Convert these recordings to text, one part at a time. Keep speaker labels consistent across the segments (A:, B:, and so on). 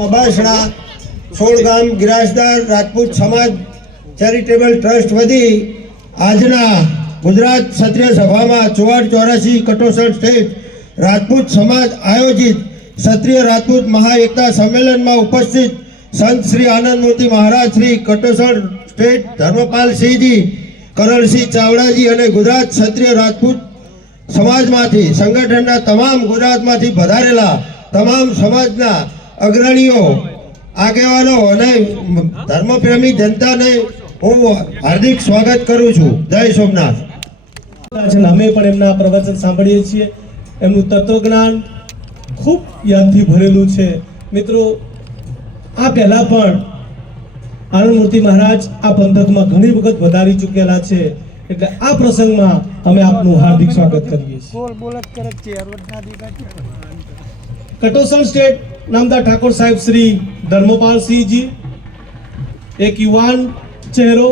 A: મબાસણા, સોળગામ ગિરાસદાર રાજપૂત સમાજ, charitable trust વતી આજના ગુજરાત ક્ષત્રિય સભામાં ચુવાડ ચોરાસી કટોસર સ્ટેટ રાજપૂત સમાજ આયોજિત ક્ષત્રિય રાજપૂત મહાએકતા સંમેલનમાં ઉપસ્થિત સંત શ્રી આનંદમૂર્તિ મહારાજ શ્રી કટોસર સ્ટેટ ધર્મપાલ સિંહજી, કરણસિંહ ચાવડાજી અને ગુજરાત ક્ષત્રિય રાજપૂત સમાજમાંથી, સંગઠનના તમામ ગુજરાતમાંથી પધારેલા તમામ સમાજના અગ્રણીઓ આગેવાનો અને ધર્મપ્રેમી જનતાને હું હાર્દિક સ્વાગત કરું છું. જય સોમનાથ.
B: અમે પણ એમના પ્રવચન સાંભળીએ છીએ. એમનું તત્વજ્ઞાન ખૂબ યાદથી ભરેલું છે. મિત્રો આ પહેલાં પણ આનંદ મૂર્તિ મહારાજ આ પંથકમાં ઘણી વખત વધારી ચૂકેલા છે. એટલે આ પ્રસંગમાં અમે આપનું હાર્દિક સ્વાગત કરીએ છીએ. કટોસણ સ્ટેટ નામદાર ઠાકોર સાહેબ શ્રી ધર્મપાલસિંહજી, એક યુવાન ચહેરો,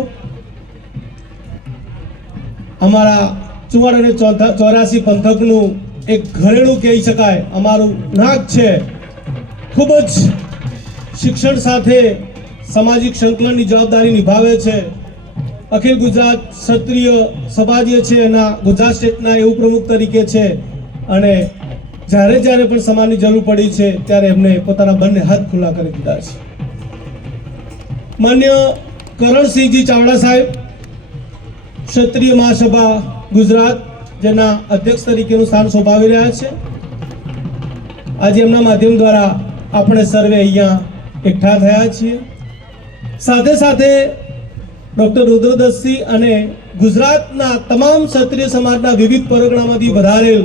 B: અમારા ચુવાડ અને ચોરાસી પંથકનું એક ઘરેણું કહી શકાય, અમારું નાક છે. ખૂબ જ શિક્ષણ સાથે સામાજિક સંકલનની જવાબદારી નિભાવે છે. અખિલ ગુજરાત ક્ષત્રિય સભા છે એના ગુજરાત સ્ટેટના એવું પ્રમુખ તરીકે છે. અને જ્યારે જ્યારે પણ સમાજની જરૂર પડી છે, ત્યારે એમને પોતાના બંને હાથ ખુલ્લા કરી દીધા છે. માન્ય કરણસિંહજી ચાવડા સાહેબ, ક્ષત્રિય મહાસભા ગુજરાત, જેના અધ્યક્ષ તરીકેનું સ્થાન શોભાવી રહ્યા છે. આજે એમના માધ્યમ દ્વારા આપણે સર્વે અહીંયા એકઠા થયા છીએ. સાથે સાથે ડૉક્ટર રુદ્રદસિંહ અને ગુજરાતના તમામ ક્ષત્રિય સમાજના વિવિધ પરગણામાંથી વધારેલ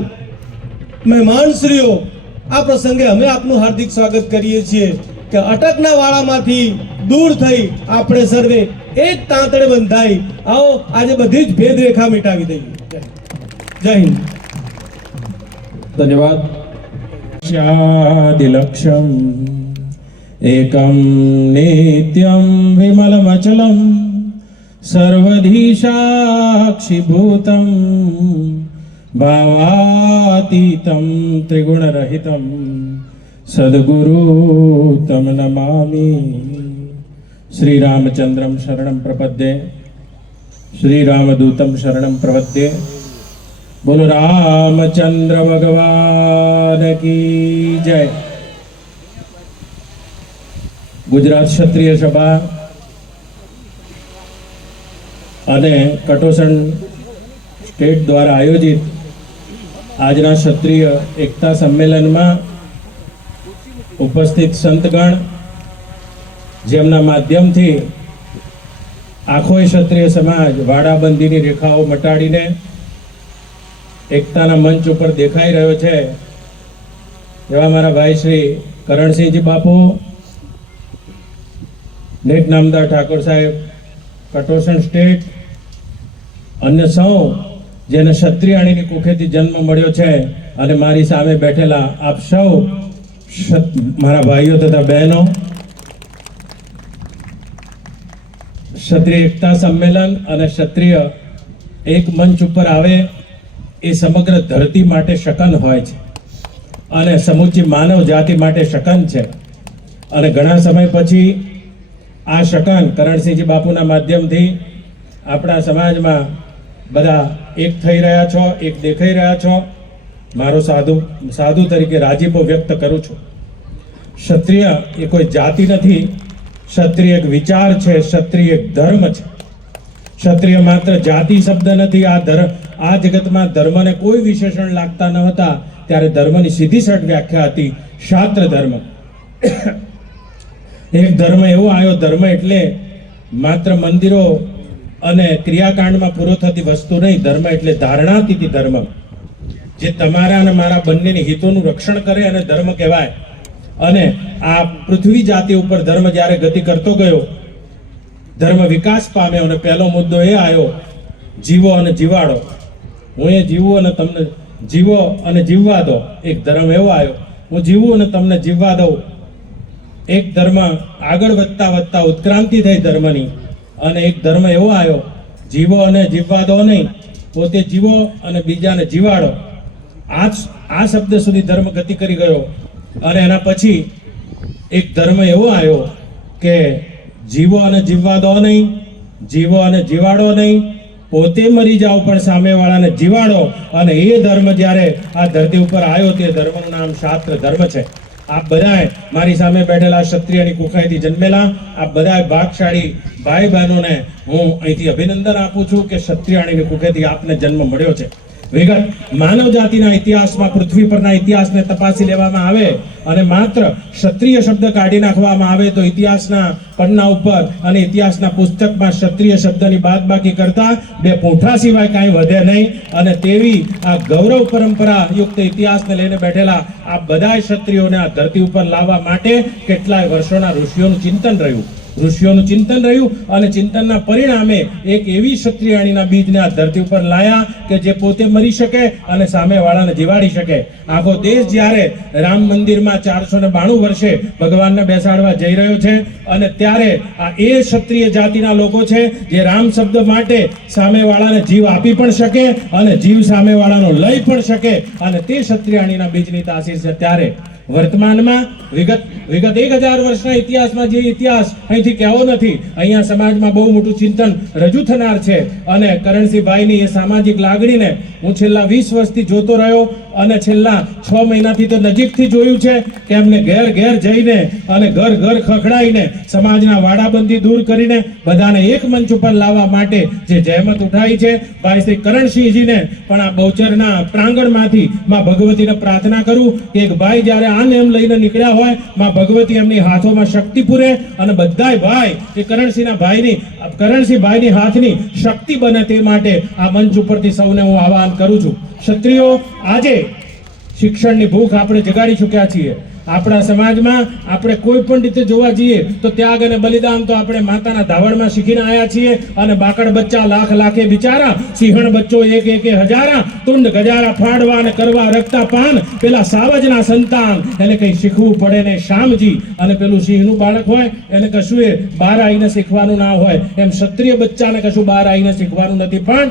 B: મહેમાનશ્રીઓ આ પ્રસંગે અમે આપનું હાર્દિક સ્વાગત કરીએ છીએ કે અટકના વાળામાંથી દૂર થઈ આપણે સર્વે એક તાંતડે બંધાઈ. આવો આજે બધી જ ભેદરેખા મિટાવી દઈએ. જય હિન્દ.
C: ધન્યવાદ. શ્યાદિલક્ષમ એકમ નિત્યમ વિમલમચલમ સર્વધી સાક્ષીભૂતમ ભાવાતીતમ ત્રિગુણરહિતમ સદગુરુ તમ નમામિ શ્રીરામચંદ્રમ શરણમ પ્રપદ્યે શ્રીરામદૂતમ શરણમ પ્રપદ્યે બોલો રામચંદ્ર ભગવાન કી જય ગુજરાત ક્ષત્રિય સભા અને કટોસણ સ્ટેટ દ્વારા આયોજિત આજના ક્ષત્રિય એકતા સંમેલનમાં ઉપસ્થિત સંતગણ, જેમના માધ્યમથી આખો ક્ષત્રિય સમાજ વાડાબંધીની રેખાઓ મટાડીને એકતાના મંચ ઉપર દેખાઈ રહ્યો છે. એવા મારા ભાઈ શ્રી કરણસિંહજી બાપુ, નેટ નામદાર ઠાકોર સાહેબ, કટોસણ સ્ટેટ, અન્ય સૌ જેને ક્ષત્રિયાણીની કુખેથી જન્મ મળ્યો છે અને મારી સામે બેઠેલા આપ સૌ મારા ભાઈઓ તથા બહેનો, ક્ષત્રિય એકતા સંમેલન અને ક્ષત્રિય એક મંચ ઉપર આવે એ સમગ્ર ધરતી માટે શકન હોય છે અને સમુચી માનવ જાતિ માટે શકન છે. અને ઘણા સમય પછી આ શકન કરણસિંહજી બાપુના માધ્યમથી આપણા સમાજમાં બધા એક થઈ રહ્યા છો, એક દેખાઈ રહ્યા છો. મારો સાધુ સાધુ તરીકે રાજીપો વ્યક્ત કરું છું. ક્ષત્રિય એ કોઈ જાતિ નથી. ક્ષત્રિય એક વિચાર છે, ક્ષત્રિય એક ધર્મ છે. ક્ષત્રિય માત્ર જાતિ શબ્દ નથી. આ ધર્મ, આ જગતમાં ધર્મને કોઈ વિશેષણ લાગતા ન હતા. ત્યારે ધર્મની સીધી સટ વ્યાખ્યા હતી શાસ્ત્ર ધર્મ. એક ધર્મ એવો આવ્યો, ધર્મ એટલે માત્ર મંદિરો અને ક્રિયાકાંડમાં પૂરો થતી વસ્તુ નહીં, ધર્મ એટલે ધારણાતીતિ ધર્મ. જે તમારા અને મારા બંનેની હિતોનું રક્ષણ કરે અને ધર્મ કહેવાય. અને આ પૃથ્વી જાતિ ઉપર ધર્મ જ્યારે ગતિ કરતો ગયો, ધર્મ વિકાસ પામ્યો અને પહેલો મુદ્દો એ આવ્યો, જીવો અને જીવાડો. હું એ જીવું અને તમને જીવો અને જીવવા દો એક ધર્મ એવો આવ્યો. હું જીવું અને તમને જીવવા દઉં એક ધર્મ આગળ વધતા વધતા ઉત્ક્રાંતિ થઈ ધર્મની. અને એક ધર્મ એવો આવ્યો, જીવો અને જીવવા દો નહીં, પોતે જીવો અને બીજાને જીવાડો. આ આ શબ્દ સુધી ધર્મ ગતિ કરી ગયો. અને એના પછી એક ધર્મ એવો આવ્યો કે જીવો અને જીવવા દો નહીં, જીવો અને જીવાડો નહીં, પોતે મરી જાઓ પણ સામેવાળાને જીવાડો. અને એ ધર્મ જ્યારે આ ધરતી ઉપર આવ્યો, તે ધર્મનું નામ શાસ્ત્ર ધર્મ છે. આપ બધાએ મારી સામે બેઠેલા ક્ષત્રિયની કુખાઈથી જન્મેલા આ બધાએ ભાગશાળી ભાઈ બહેનોને હું અહીંથી અભિનંદન આપું છું કે ક્ષત્રિયાણીની કુખેથી આપને જન્મ મળ્યો છે. વિગત માનવ જાતિના ઇતિહાસમાં, પૃથ્વી પરના ઇતિહાસને તપાસી લેવામાં આવે અને માત્ર ક્ષત્રિય શબ્દ કાઢી નાખવામાં આવે તો ઇતિહાસના પન્ના ઉપર અને ઇતિહાસના પુસ્તકમાં ક્ષત્રિય શબ્દની બાદબાકી કરતા બે પૂંઠા સિવાય કાંઈ વધે નહીં. અને તેવી આ ગૌરવ પરંપરા યુક્ત ઇતિહાસને લઈને બેઠેલા આ બધા ક્ષત્રિયોને આ ધરતી ઉપર લાવવા માટે કેટલાય વર્ષોના ઋષિઓનું ચિંતન રહ્યું. ઋષિઓનું ચિંતન રહ્યું અને ચિંતનના પરિણામે એક એવી ક્ષત્રિયાણીના બીજને આ ધરતી ઉપર લાયા કે જે પોતે મરી શકે અને સામેવાળાને જીવાડી શકે. આખો દેશ જ્યારે રામ મંદિરમાં ચારસો ને બાણું વર્ષે ભગવાનને બેસાડવા જઈ રહ્યો છે અને ત્યારે આ એ ક્ષત્રિય જાતિના લોકો છે જે રામ શબ્દ માટે સામેવાળાને જીવ આપી પણ શકે અને જીવ સામેવાળાનો લઈ પણ શકે અને તે ક્ષત્રિયાણીના બીજની તાસીર છે ત્યારે વર્તમાનમાં વિગત વિગત એક હજાર વર્ષના ઇતિહાસમાં જે ઇતિહાસ અહીંથી કહેવો નથી, અહીંયા સમાજમાં બહુ મોટું ચિંતન રજૂ થનાર છે. અને કરણસિંહભાઈની એ સામાજિક લાગણીને હું છેલ્લા વીસ વર્ષથી જોતો રહ્યો અને છેલ્લા છ મહિનાથી તો નજીકથી જોયું છે કે એમને ઘેર ઘેર જઈને અને ઘર ઘર ખખડાઈને સમાજના વાડાબંધી દૂર કરીને બધાને એક મંચ ઉપર લાવવા માટે જે જહેમત ઉઠાઈ છે, ભાઈ શ્રી કરણસિંહજીને પણ આ બહુચરના પ્રાંગણમાંથી માં ભગવતીને પ્રાર્થના કરું કે એક ભાઈ જ્યારે આ નેમ લઈને નીકળ્યા હોય, માં ભગવતી એમની હાથોમાં શક્તિ પૂરે અને બધાય ભાઈ એ કરણસિંહના ભાઈની, કરણસિંહ ભાઈની હાથની શક્તિ બને તે માટે આ મંચ ઉપરથી સૌને હું આહવાન કરું છું. ક્ષત્રિયો, આજે શિક્ષણની ભૂખ આપણે જગાડી ચૂક્યા છીએ. આપણા સમાજમાં આપણે કોઈ પણ રીતે જોવા જઈએ તો ત્યાગ અને બલિદાન તો આપણે માતાના ધાવણમાં શીખીને આવ્યા છીએ અને બાકડ બચ્ચા, લાખ લાખે બિચારા, સિંહણ બચ્ચો, એક એક હજારા, તુંડ ગજારા ફાડવા અને કરવા રખતા પાન, પેલા સાવજના સંતાન. એને કંઈ શીખવું પડે ને શ્યામજી અને પેલું સિંહનું બાળક હોય, એને કશું એ બહાર આવીને શીખવાનું ના હોય. એમ ક્ષત્રિય બચ્ચાને કશું બહાર આવીને શીખવાનું નથી. પણ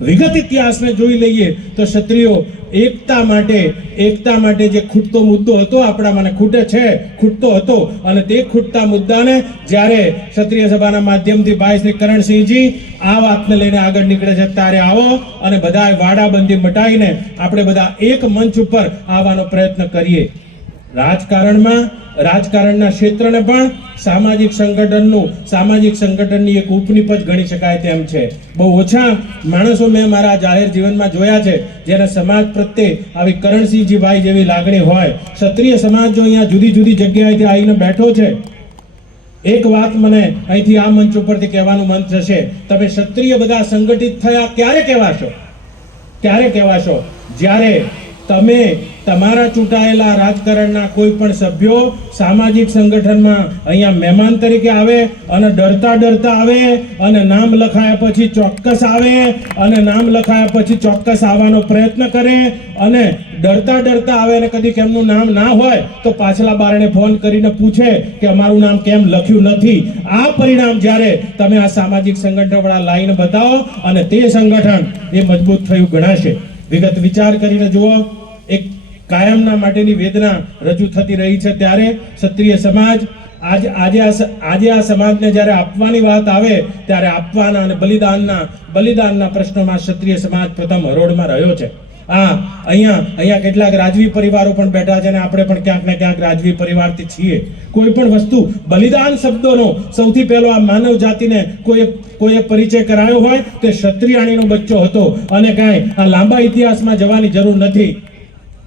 C: વિગત ઇતિહાસને જોઈ લઈએ તો ક્ષત્રિયો એકતા માટે એકતા માટે જે ખૂટતો મુદ્દો હતો, આપણા મને ખૂટે છે, ખૂટતો હતો. અને તે ખૂટતા મુદ્દાને જ્યારે ક્ષત્રિય સભાના માધ્યમથી ભાઈ શ્રી કરણસિંહજી આ વાતને લઈને આગળ નીકળે છે, ત્યારે આવો અને બધાએ વાડાબંધી મટાઈને આપણે બધા એક મંચ ઉપર આવવાનો પ્રયત્ન કરીએ. રાજકારણમાં રાજકારણના ક્ષેત્રને પણ સામાજિક સંગઠનનું, સામાજિક સંગઠનની એક ઉપનિપજ ગણી શકાય તેમ છે. બહુ ઓછા માણસો મેં મારા જાહેર જીવનમાં જોયા છે, જેને સમાજ પ્રત્યે આવી કરણસિંહજીભાઈ જેવી લાગણી હોય. ક્ષત્રિય સમાજ જો અહીંયા જુદી જુદી જગ્યાએથી આવીને બેઠો છે, એક વાત મને અહીંથી આ મંચ ઉપરથી કહેવાનું મન થશે. તમે ક્ષત્રિય બધા સંગઠિત થયા ક્યારે કહેવાશો? ક્યારે કહેવાશો? જ્યારે તમે તમારા ચૂંટાયેલા રાજકારણના કોઈ પણ સભ્યો સામાજિક સંગઠનમાં અહીંયા મહેમાન તરીકે આવે અને ડરતા ડરતા આવે અને નામ લખાયા પછી ચોક્કસ આવે અને નામ લખાયા પછી ચોક્કસ આવવાનો પ્રયત્ન કરે અને ડરતા ડરતા આવે અને કદી એમનું નામ ના હોય તો પાછલા બારણે ફોન કરીને પૂછે કે અમારું નામ કેમ લખ્યું નથી. આ પરિણામ જ્યારે તમે આ સામાજિક સંગઠનવાળા લાઈન બતાવો અને તે સંગઠન એ મજબૂત થયું ગણાશે. વિગત વિચાર કરીને જુઓ. એક કાયમના માટેની વેદના રજૂ થતી રહી છે. ત્યારે ક્ષત્રિય સમાજ આજ, આજે આજે આ સમાજને જ્યારે આપવાની વાત આવે, ત્યારે આપવાના અને બલિદાનના બલિદાનના પ્રશ્નોમાં ક્ષત્રિય સમાજ પ્રથમ હરોળમાં રહ્યો છે. આ, અહીંયા અહીંયા કેટલાક રાજવી પરિવારો પણ બેઠા છે અને આપણે પણ ક્યાંક ને ક્યાંક રાજવી પરિવારથી છીએ. કોઈ પણ વસ્તુ, બલિદાન શબ્દોનો સૌથી પહેલો આ માનવ જાતિને કોઈ કોઈએ પરિચય કરાયો હોય, તે ક્ષત્રિયાણીનો બચ્ચો હતો. અને કાંઈ આ લાંબા ઇતિહાસમાં જવાની જરૂર નથી.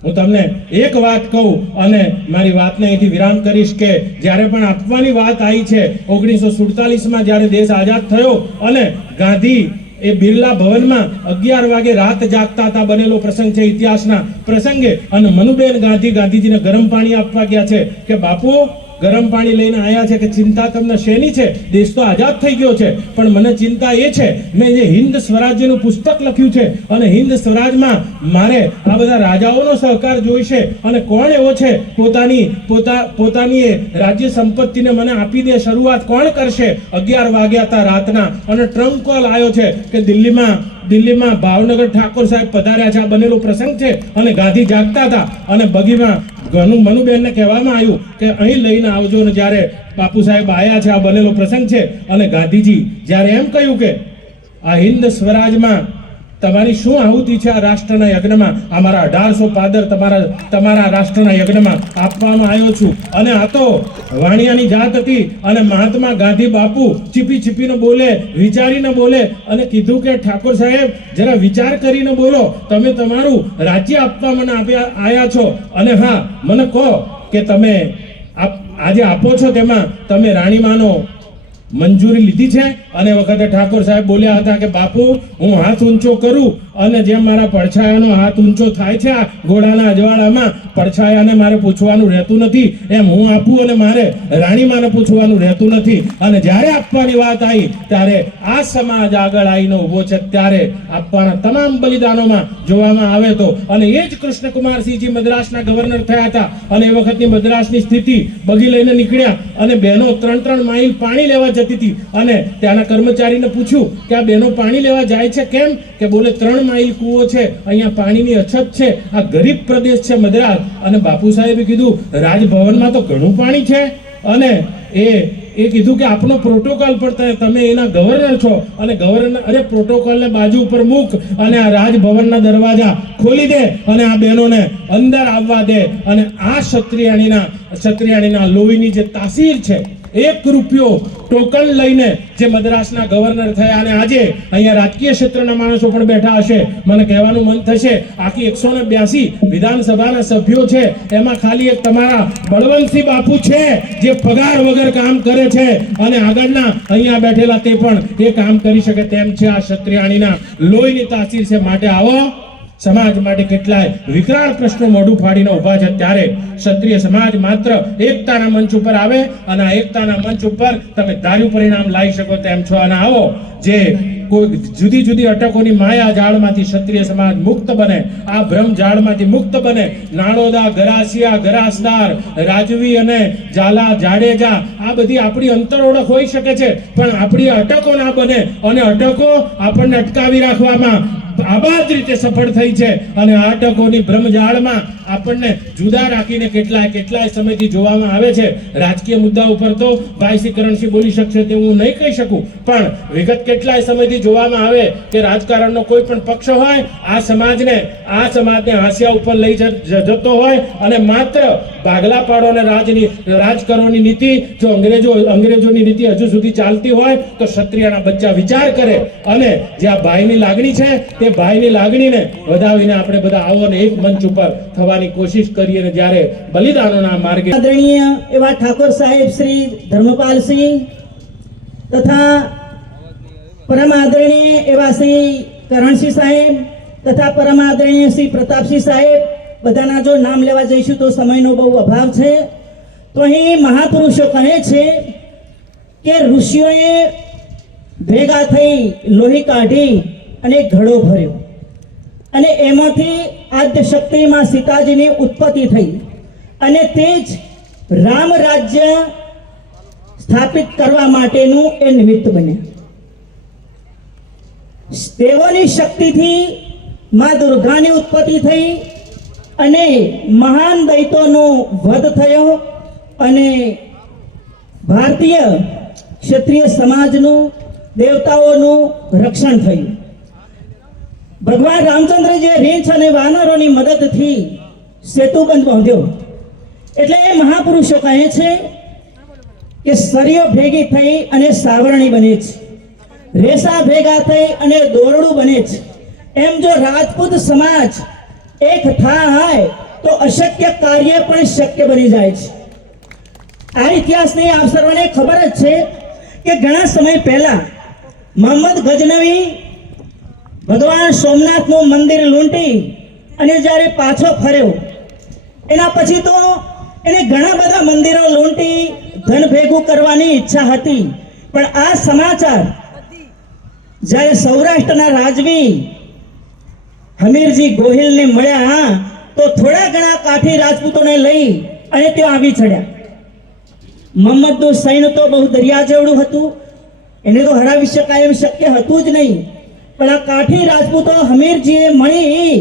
C: હું તમને એક વાત કહું અને મારી વાતને અહીંથી વિરામ કરીશ કે જ્યારે પણ આપવાની વાત આવી છે ઓગણીસો સુડતાલીસમાં જ્યારે દેશ આઝાદ થયો અને ગાંધી એ બિરલા ભવનમાં અગિયાર વાગે રાત જાગતા હતા, બનેલો પ્રસંગ છે ઇતિહાસના પ્રસંગે. અને મનુબેન ગાંધી ગાંધીજીને ગરમ પાણી આપવા ગયા છે કે, બાપુ ગરમ પાણી લઈને આવ્યા છે કે ચિંતા તમને શેની છે? દેશ તો આઝાદ થઈ ગયો છે. પણ મને ચિંતા એ છે, મેં જે હિન્દ સ્વરાજ્યનું પુસ્તક લખ્યું છે અને હિન્દ સ્વરાજમાં મારે આ બધા રાજાઓનો સહકાર જોઈશે અને કોણ એવો છે? પોતાની, પોતા પોતાની રાજ્ય સંપત્તિને મને આપી દે, શરૂઆત કોણ કરશે? અગિયાર વાગ્યા હતા રાતના અને ટ્રમ્પ કોલ આવ્યો છે કે દિલ્હીમાં દિલ્હીમાં ભાવનગર ઠાકોર સાહેબ પધાર્યા છે. આ બનેલો પ્રસંગ છે અને ગાંધી જાગતા હતા અને બગીમાં ઘણું મનુબેનને કહેવામાં આવ્યું કે અહીં લઈને આવજો ને જ્યારે બાપુ સાહેબ આયા છે, આ બનેલો પ્રસંગ છે. અને ગાંધીજી જ્યારે એમ કહ્યું કે આ હિન્દ સ્વરાજમાં તમારી શું આહુતિ છે આ રાષ્ટ્રના યજ્ઞમાં? અમારા અઢારસો પાદર તમારા તમારા રાષ્ટ્રના યજ્ઞમાં આપવામાં આવ્યો છું. અને આ તો વાણિયાની જાત હતી અને મહાત્મા ગાંધી બાપુ ચીપી ચીપીને બોલે, વિચારીને બોલે અને કીધું કે, ઠાકોર સાહેબ, જરા વિચાર કરીને બોલો. તમે તમારું રાજ્ય આપવા મને આપ્યા આયા છો. અને હા, મને કહો કે તમે આપ, આજે આપો છો તેમાં? તમે રાણીમાનો મંજૂરી લીધી છે. અને વખતે ઠાકોર સાહેબ બોલ્યા હતા કે, બાપુ, હું હાથ ઊંચો કરું અને જેમ મારા પડછાયાનો હાથ ઊંચો થાય છે આ ઘોડાના અજવાળામાં, પડછાયાને મારે પૂછવાનું રહેતું નથી. એમ હું આપું અને મારે રાણીમાને પૂછવાનું રહેતું નથી. અને જ્યારે આપવાની વાત આવી, ત્યારે આ સમાજ આગળ આવીને ઊભો છે. ત્યારે આપવાના તમામ બલિદાનોમાં જોવામાં આવે તો, અને એ જ કૃષ્ણકુમારસિંહજી મદ્રાસના ગવર્નર થયા હતા. અને એ વખતની મદ્રાસની સ્થિતિ બગી લઈને નીકળ્યા. અને બહેનો ત્રણ ત્રણ માઇલ પાણી લેવા જતી હતી. અને ત્યાંના કર્મચારીને પૂછ્યું કે આ બહેનો પાણી લેવા જાય છે કેમ? કે બોલે, ત્રણ માઇલ કૂવો છે, અહીંયા પાણીની અછત છે, આ ગરીબ પ્રદેશ છે મદ્રાસ. અને બાપુ સાહેબે કીધું, રાજભવનમાં તો ઘણું પાણી છે. અને એ એ કીધું કે આપનો પ્રોટોકોલ પર તમે એના ગવર્નર છો. અને ગવર્નર અરે પ્રોટોકોલને બાજુ ઉપર મૂક અને આ રાજભવનના દરવાજા ખોલી દે અને આ બહેનોને અંદર આવવા દે. અને આ ક્ષત્રિયાણીના ક્ષત્રિયાણીના લોહીની જે તાસીર છે એક રૂપિયો ટોકન લઈને જે મદ્રાસના ગવર્નર થયા અને આજે અહીંયા રાજકીય ક્ષેત્રના માણસો પણ બેઠા હશે. મને કહેવાનું મન થશે, આખી એકસો ને બ્યાસી વિધાનસભાના સભ્યો છે, એમાં ખાલી એક તમારા બળવંતસિંહ બાપુ છે, જે પગાર વગર કામ કરે છે. અને આગળના અહીંયા બેઠેલા તે પણ એ કામ કરી શકે તેમ છે આ ક્ષત્રિયાણીના. લોહીની તાસીર છે, માટે આવો. સમાજ માટે કેટલાય વિકરાળ પ્રશ્નો મોઢું ફાડીને ઊભા છે ત્યારે ક્ષત્રિય સમાજ માત્ર એકતાના મંચ ઉપર આવે અને આ એકતાના મંચ ઉપર તમે ધાર્યું પરિણામ લાવી શકો તેમ છો. અને આવો, જે કોઈ જુદી જુદી અટકોની માયા જાળમાંથી ક્ષત્રિય સમાજ મુક્ત બને, આ ભ્રમ જાળમાંથી મુક્ત બને, નાણોદા, ગરાસિયા, ગરાસદાર, રાજવી અને ઝાલા, જાડેજા, આ બધી આપણી અંતર ઓળખ હોઈ શકે છે, પણ આપણી અટકો ના બને. અને અટકો આપણને અટકાવી રાખવામાં આબાદ રીતે સફળ થઈ છે. અને આટકોની ભ્રમજાળમાં આપણને જુદા રાખીને કેટલાય કેટલાય સમયથી જોવામાં આવે છે. રાજકીય મુદ્દા ઉપર તો ભાઈ કરણસિંહ બોલી શકશે તે હું નહીં કહી શકું. પણ વિગત કેટલાય સમયથી જોવામાં આવે કે રાજકારણનો કોઈ પણ પક્ષ હોય, આ સમાજને આ સમાજને હાંસિયા ઉપર લઈ જતો હોય અને માત્ર ભાગલા પાડો અને રાજની રાજ નીતિ, જો અંગ્રેજો, અંગ્રેજોની નીતિ હજુ સુધી ચાલતી હોય, તો ક્ષત્રિયના બચ્ચા વિચાર કરે. અને જે આ ભાઈની લાગણી છે તે ભાઈની લાગણીને વધાવીને આપણે બધા આવો ને એક મંચ ઉપર થવાની કોશિશ કરીએ ને જ્યારે બલિદાનોના માર્ગે
D: આદરણીય એવા ઠાકોર સાહેબ શ્રી ધર્મપાલસિંહ તથા પરમ આદરણીય એવા શ્રી કરણસિંહ સાહેબ તથા પરમ આદરણીય શ્રી પ્રતાપસિંહ સાહેબ, બધાના જો નામ લેવા જઈશું તો સમયનો બહુ અભાવ છે. તો અહીં મહાપુરુષો કહે છે કે ઋષિઓએ ભેગા થઈ લોહી કાઢી અને ઘડો ભર્યો. અને એમાંથી આદ્ય શક્તિમાં સીતાજીની ઉત્પત્તિ થઈ. અને તે જ રામ રાજ્ય સ્થાપિત કરવા માટેનું એ નિમિત્ત બન્યા. તેઓની શક્તિથી માં દુર્ગાની ઉત્પત્તિ થઈ અને મહાન દૈતોનો વધ થયો અને ભારતીય ક્ષત્રિય સમાજનું, દેવતાઓનું રક્ષણ થયું. ભગવાન રામચંદ્ર જે રીંછ અને વાનરોની મદદથી સેતુબંધ બાંધ્યો. એટલે એ મહાપુરુષો કહે છે કે સરીઓ ભેગી થઈ અને સાવરણી બને છે. રેસા ભેગા થઈ અને દોરડું બને છે. એમ જો રાજપૂત સમાજ એક થાય તો અશક્ય કાર્ય પણ શક્ય બની જાય છે. આ ઇતિહાસની આપ સર્વને ખબર જ છે કે ઘણા સમય પહેલા મોહમ્મદ ગજનવી ભગવાન સોમનાથનું મંદિર લૂંટી અને જ્યારે પાછો ફર્યો, એના પછી તો એને ઘણા બધા મંદિરો લૂંટી ધન ભેગું કરવાની ઈચ્છા હતી. પણ આ સમાચાર જ્યારે સૌરાષ્ટ્રના રાજવી હમીરજી ગોહિલને મળ્યા, તો થોડા ઘણા કાઠી રાજપૂતોને લઈ અને તેઓ આવી ચડ્યા. મોહમ્મદનું સૈન્ય તો બહુ દરિયા જેવડું હતું. એને તો હરાવી શકાય એમ શક્ય હતું જ નહીં. પણ આ કાઠી રાજપૂતો હમીરજીએ મળી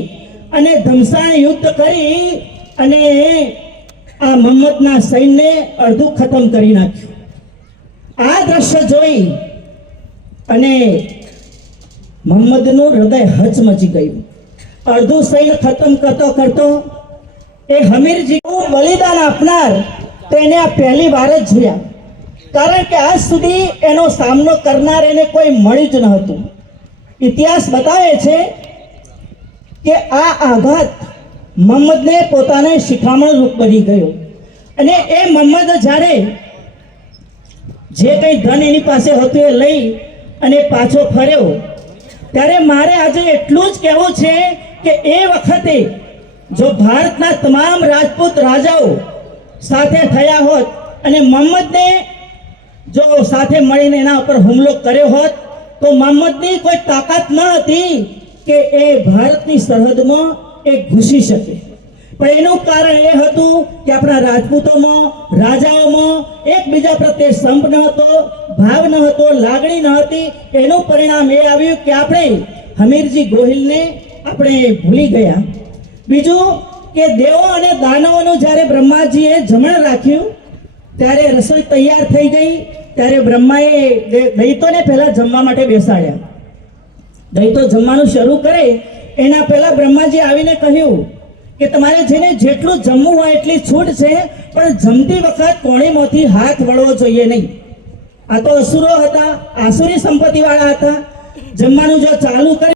D: અને ધમસાણ યુદ્ધ કરી અને આ મોહમ્મદના સૈન્યને અડધું ખતમ કરી નાખ્યું. આ દ્રશ્ય જોઈ અને મોહમ્મદનું હૃદય હચમચી ગયું. અડધું સૈન્ય ખતમ કરતો કરતો એ હમીરજી બલિદાન આપનાર તેને આ પહેલી વાર જ જોયા. કારણ કે આજ સુધી એનો સામનો કરનાર એને કોઈ મળી જ ન હતું. ઇતિહાસ બતાવે છે કે આ આઘાત મોહમ્મદને પોતાને શિખામણ રૂપ બની ગયો. અને એ મોહમ્મદ જ્યારે જે કંઈ ધન એની પાસે હતું એ લઈ અને પાછો ફર્યો, ત્યારે મારે આજે એટલું જ કહેવું છે કે એ વખતે જો ભારતના તમામ રાજપૂત રાજાઓ સાથે થયા હોત અને મોહમ્મદને જો સાથે મળીને એના ઉપર હુમલો કર્યો હોત તો મોહમ્મદની કોઈ તાકાત ન હતી કે એ ભારતની સરહદમાં એ ઘૂસી શકે. પણ એનું કારણ એ હતું કે આપણા રાજપૂતોમાં, રાજાઓમાં એકબીજા પ્રત્યે સંપ ન હતો, ભાવ ન હતો, લાગણી ન હતી. એનું પરિણામ એ આવ્યું કે આપણે હમીરજી ગોહિલને આપણે ભૂલી ગયા. બીજું કે દેવો અને દાનવોનું જ્યારે બ્રહ્માજીએ જમણ રાખ્યું, ત્યારે રસોઈ તૈયાર થઈ ગઈ. ત્યારે બ્રહ્માએ દૈતોને પહેલા જમવા માટે બેસાડ્યા. દૈતો જમવાનું શરૂ કરે, એના પહેલા બ્રહ્માજી આવીને કહ્યું કે તમારે જેને જેટલું જમવું હોય એટલી છૂટ છે, પણ જમતી વખત કોણીમાંથી હાથ વળવો જોઈએ નહીં. આ તો અસુરો હતા, આસુરી સંપત્તિ વાળા હતા. જમવાનું જો ચાલુ કરે